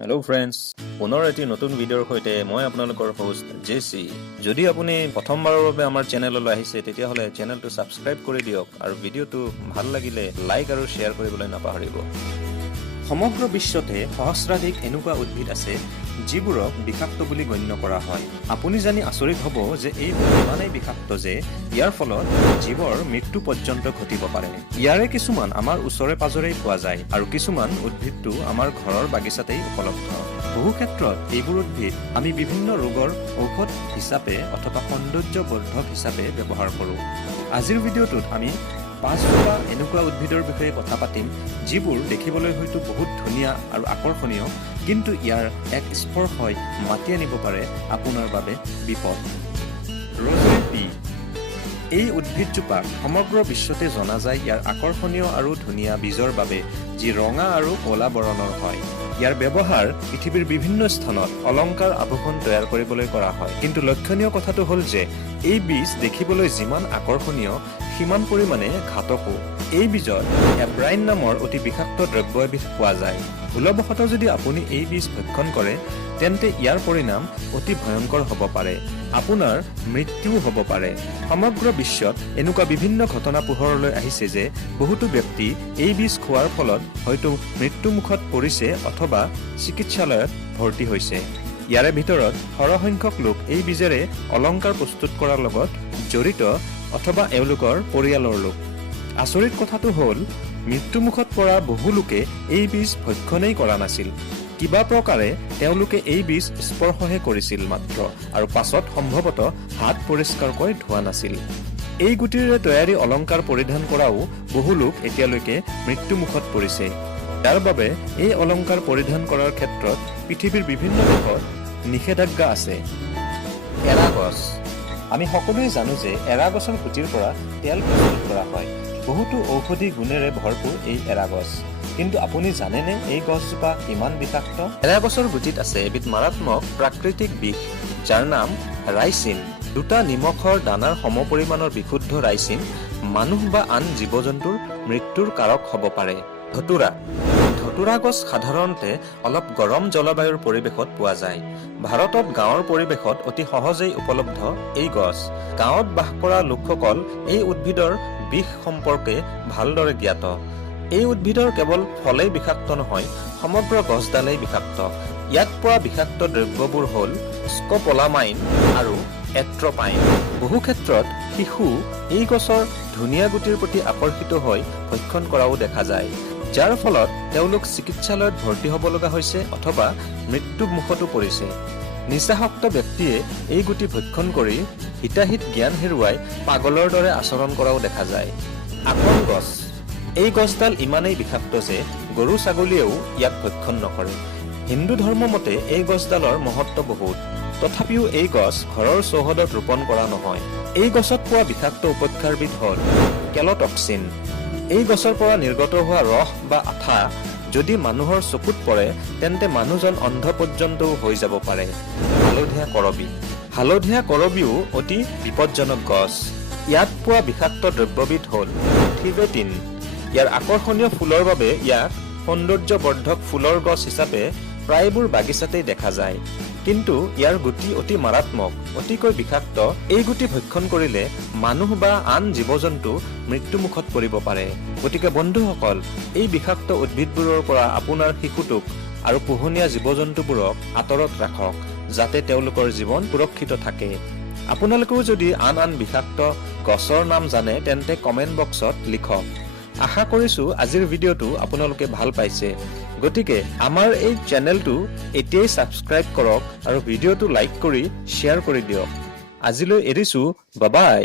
Hello' friends, পুনৰ এটি নতুন ভিডিঅ'ৰ সৈতে মই আপোনালোকৰ হোষ্ট জেচি। যদি আপুনি প্ৰথমবাৰৰ বাবে আমাৰ চেনেললৈ আহিছে তেতিয়াহ'লে চেনেলটো ছাবস্ক্ৰাইব কৰি দিয়ক আৰু ভিডিঅ'টো ভাল লাগিলে লাইক আৰু শ্বেয়াৰ কৰিবলৈ নাপাহৰিব। সমগ্ৰ বিশ্বতে সহস্ৰাধিক এনেকুৱা উদ্ভিদ আছে যিবোৰক বিষাক্ত বুলি গণ্য কৰা হয়। আপুনি জানি আচৰিত হ'ব যে এইবোৰ ইমানেই বিষাক্ত যে ইয়াৰ ফলত জীৱৰ মৃত্যু পৰ্যন্ত ঘটিব পাৰে। ইয়াৰে কিছুমান আমাৰ ওচৰে পাজৰেই পোৱা যায় আৰু কিছুমান উদ্ভিদটো আমাৰ ঘৰৰ বাগিচাতেই উপলব্ধ। বহু ক্ষেত্ৰত এইবোৰ উদ্ভিদ আমি বিভিন্ন ৰোগৰ ঔষধ হিচাপে অথবা সৌন্দৰ্যবৰ্ধক হিচাপে ব্যৱহাৰ কৰোঁ। আজিৰ ভিডিঅ'টোত আমি 5টা এনেকুৱা উদ্ভিদৰ বিষয়ে কথা পাতিম যিবোৰ দেখিবলৈ হয়তো বহুত ধুনীয়া আৰু আকৰ্ষণীয়, কিন্তু ইয়াৰ এক স্পৰ্শই মাতি আনিব পাৰে আপোনাৰ বাবে বিপদ। ৰ'জেৰী পি এই উদ্ভিদজোপাক সমগ্ৰ বিশ্বতে জনা যায় ইয়াৰ আকৰ্ষণীয় আৰু ধুনীয়া বীজৰ বাবে, যি ৰঙা আৰু ক'লা বৰণৰ হয়। ইয়াৰ ব্যৱহাৰ পৃথিৱীৰ বিভিন্ন স্থানত অলংকাৰ আভূষণ তৈয়াৰ কৰিবলৈ কৰা হয়, কিন্তু লক্ষণীয় কথাটো হ'ল যে এই বীজ দেখিবলৈ যিমান আকৰ্ষণীয় সিমান পৰিমাণে ঘাতকো। এই বীজত এব্ৰাইন নামৰ অতি বিষাক্ত দ্ৰব্য এবিধ পোৱা যায়। ভুলবশতঃ যদি আপুনি এই বীজ ভক্ষণ কৰে তেন্তে ইয়াৰ পৰিণাম অতি ভয়ংকৰ হ'ব পাৰে, আপোনাৰ মৃত্যুও হ'ব পাৰে। সমগ্ৰ বিশ্বত এনেকুৱা বিভিন্ন ঘটনা পোহৰলৈ আহিছে যে বহুতো ব্যক্তি এই বীজ খোৱাৰ ফলত হয়তো মৃত্যুমুখত পৰিছে অথবা চিকিৎসালয়ত ভৰ্তি হৈছে। ইয়াৰে ভিতৰত সৰহসংখ্যক লোক এই বীজেৰে অলংকাৰ প্ৰস্তুত কৰাৰ লগত জড়িত অথবা এওঁলোকৰ পৰিয়ালৰ লোক। আচৰিত কথাটো হ'ল মৃত্যুমুখত পৰা বহু লোকে এই বীজ ভক্ষণেই কৰা নাছিল। কিবা প্ৰকাৰে তেওঁলোকে এই বীজ স্পৰ্শহে কৰিছিল মাত্ৰ, আৰু পাছত সম্ভৱতঃ হাত পৰিষ্কাৰকৈ ধোৱা নাছিল। এই গুটিৰে তৈয়াৰী অলংকাৰ পৰিধান কৰাও বহু লোক এতিয়ালৈকে মৃত্যুমুখত পৰিছে। ইয়াৰ বাবে এই অলংকাৰ পৰিধান কৰাৰ ক্ষেত্ৰত পৃথিৱীৰ বিভিন্ন দেশত নিষেধাজ্ঞা আছে। এৰা গছ আমি সকলোৱে জানো যে এৰা গছৰ গুটিৰ পৰা তেল প্ৰস্তুত কৰা হয়। বহুতো ঔষধি গুণেৰে ভৰপূৰ এই এৰা গছ, কিন্তু আপুনি জানেনে এই গছজোপা কিমান বিষাক্ত? এৰা গছৰ গুটিত আছে এবিধ মাৰাত্মক প্ৰাকৃতিক বিষ যাৰ নাম ৰাইচিন। 2টা নিমখৰ দানাৰ সমপৰিমাণৰ বিশুদ্ধ ৰাইচিন মানুহ বা আন জীৱ জন্তুৰ মৃত্যুৰ কাৰক হ'ব পাৰে। ধতুৰা গছ সাধাৰণতে অলপ গৰম জলবায়ুৰ পৰিৱেশত পোৱা যায়। ভাৰতত গাঁৱৰ পৰিৱেশত অতি সহজেই উপলব্ধ এই গছ। গাঁৱত বাস কৰা লোকসকল এই উদ্ভিদৰ বিষ সম্পৰ্কে ভালদৰে জ্ঞাত। এই উদ্ভিদৰ কেৱল ফলেই বিষাক্ত নহয়, সমগ্ৰ গছডালেই বিষাক্ত। ইয়াত পোৱা বিষাক্ত দ্ৰব্যবোৰ হ'ল স্কপোলামাইন আৰু এট্ৰপাইন। বহু ক্ষেত্ৰত শিশু এই গছৰ ধুনীয়া গুটিৰ প্ৰতি আকৰ্ষিত হৈ ভক্ষণ কৰাও দেখা যায়, যাৰ ফলত তেওঁলোক চিকিৎসালয়ত ভৰ্তি হ'ব লগা হৈছে অথবা মৃত্যু মুখতো পৰিছে। নিচাসক্ত ব্যক্তিয়ে এই গুটি ভক্ষণ কৰি হিতাহিত জ্ঞান হেৰুৱাই পাগলৰ দৰে আচৰণ কৰাও দেখা যায়। আকন গছ এই গছডাল ইমানেই বিষাক্ত যে গৰু ছাগলীয়েও ইয়াক ভক্ষণ নকৰে। হিন্দু ধৰ্ম মতে এই গছডালৰ মহত্ব বহুত, তথাপিও এই গছ ঘৰৰ চৌহদত ৰোপণ কৰা নহয়। এই গছত পোৱা বিষাক্ত উপক্ষাৰবিধ হ'ল কেলটক্সিন। এই গছৰ পৰা নিৰ্গত হোৱা ৰস বা আঠা যদি মানুহৰ চকুত পৰে তেন্তে মানুহজন অন্ধ পৰ্যন্তও হৈ যাব পাৰে। হালধীয়া কৰবিও অতি বিপজ্জনক গছ। ইয়াত পোৱা বিষাক্ত দ্ৰব্যবিধ হ'ল থিবেটিন। ইয়াৰ আকৰ্ষণীয় ফুলৰ বাবে ইয়াক সৌন্দৰ্যবৰ্ধক ফুলৰ গছ হিচাপে প্ৰায়বোৰ বাগিচাতেই দেখা যায়, কিন্তু ইয়াৰ গুটি অতি মাৰাত্মক, অতিকৈ বিষাক্ত। এই গুটি ভক্ষণ কৰিলে মানুহ বা আন জীৱ জন্তু মৃত্যুমুখত পৰিব পাৰে। গতিকে বন্ধুসকল, এই বিষাক্ত উদ্ভিদবোৰৰ পৰা আপোনাৰ শিশুটোক আৰু পোহনীয়া জীৱ জন্তুবোৰক আঁতৰত ৰাখক, যাতে তেওঁলোকৰ জীৱন সুৰক্ষিত থাকে। আপোনালোকেও যদি আন বিষাক্ত গছৰ নাম জানে তেন্তে কমেণ্ট বক্সত লিখক। আশা কৰিছোঁ আজিৰ ভিডিঅ'টো আপোনালোকে ভাল পাইছে। গতিকে আমাৰ এই চেনেলটো এতিয়াই ছাবস্ক্ৰাইব কৰক আৰু ভিডিঅ'টো লাইক কৰি শ্বেয়াৰ কৰি দিয়ক। আজিলৈ এৰিছোঁ, বাই বাই।